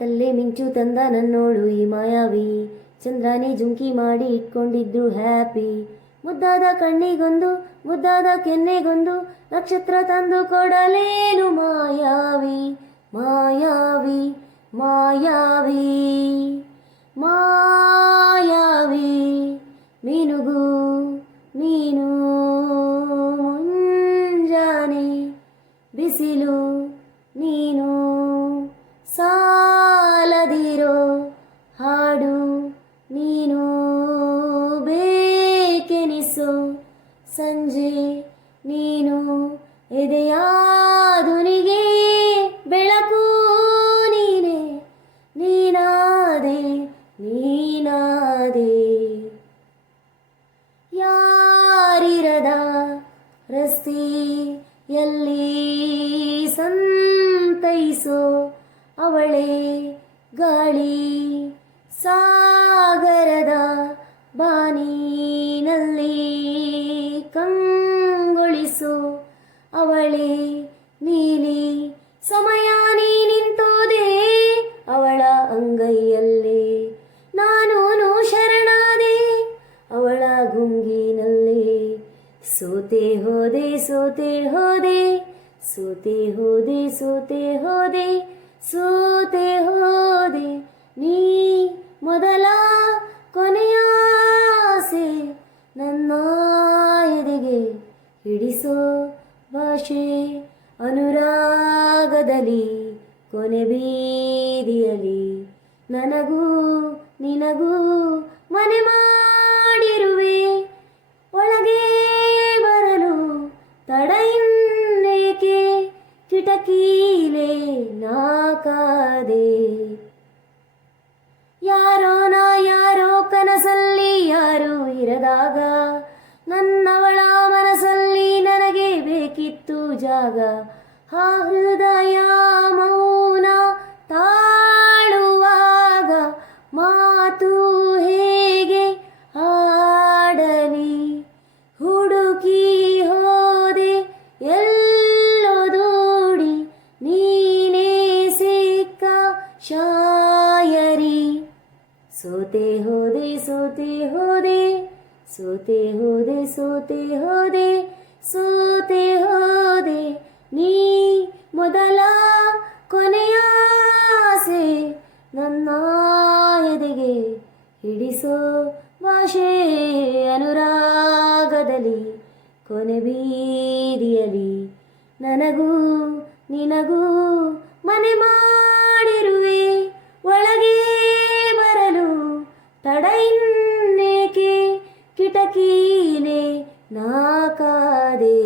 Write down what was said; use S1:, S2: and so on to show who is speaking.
S1: ಕಲ್ಲೇ ಮಿಂಚು ತಂದ ನನ್ನೋಳು ಈ ಮಾಯಾವಿ. ಚಂದ್ರಾನಿ ಜುಂಕಿ ಮಾಡಿ ಇಟ್ಕೊಂಡಿದ್ದು ಹ್ಯಾಪಿ. ಮುದ್ದಾದ ಕಣ್ಣಿಗೊಂದು, ಮುದ್ದಾದ ಕೆನ್ನೆಗೊಂದು, ನಕ್ಷತ್ರ ತಂದು ಕೊಡಲೇನು ಮಾಯಾವಿ? ಮಾಯಾವಿ ಮಾಯಾವಿ ಮಾಯಾವಿ. ಮೀನುಗೂ ನೀನು ಮುಂಜಾನೆ. ಬಿಸಿಲು ಸಂಜೆ ನೀನು ಎದೆಯಾದುನಿಗೆ ಬೆಳಕು ನೀನೆ. ನೀನಾದೆ ನೀನಾದೆ. ಯಾರಿರದ ರಸ್ತೆಯಲ್ಲಿ ಸಂತೈಸೋ ಅವಳೇ? ಸೋತೆ ಹೋದೆ ಸೋತೆ ಹೋದೆ ಸೋತೆ ಹೋದೆ ಸೋತೆ ಹೋದೆ ಸೋತೆ ಹೋದೆ, ನೀ ಮೊದಲ ಕೊನೆಯ ಆಸೆ ನನ್ನ ಎದೆಗೆ ಹಿಡಿಸೋ ಭಾಷೆ ಅನುರಾಗದಲ್ಲಿ, ಕೊನೆ ನನಗೂ ನಿನಗೂ ನಾಕಾದೆ ಯಾರೋ ನಾ ಯಾರೋ ಕನಸಲ್ಲಿ ಯಾರು ಇರದಾಗ ನನ್ನವಳ ಮನಸ್ಸಲ್ಲಿ ನನಗೆ ಬೇಕಿತ್ತು ಜಾಗ. ಆ ಹೃದಯ ಮೌನ ತಾಳುವಾಗ ಮಾತು ಸೋತೆ ಹೋದೆ ಸೋತೆ ಹೋದೆ ಸೋತೆ ಹೋದೆ ಸೋತೆ ಹೋದೆ ಸೋತೆ ಹೋದೆ, ನೀ ಮೊದಲ ಕೊನೆಯ ಆಸೆ ನನ್ನ ಎದೆಗೆ ಹಿಡಿಸೋ ಭಾಷೆ ಅನುರಾಗದಲ್ಲಿ, ಕೊನೆ ನನಗೂ ನಿನಗೂ ಮನೆ ಮಾಡಿರುವೆ తకీనే నా కాదే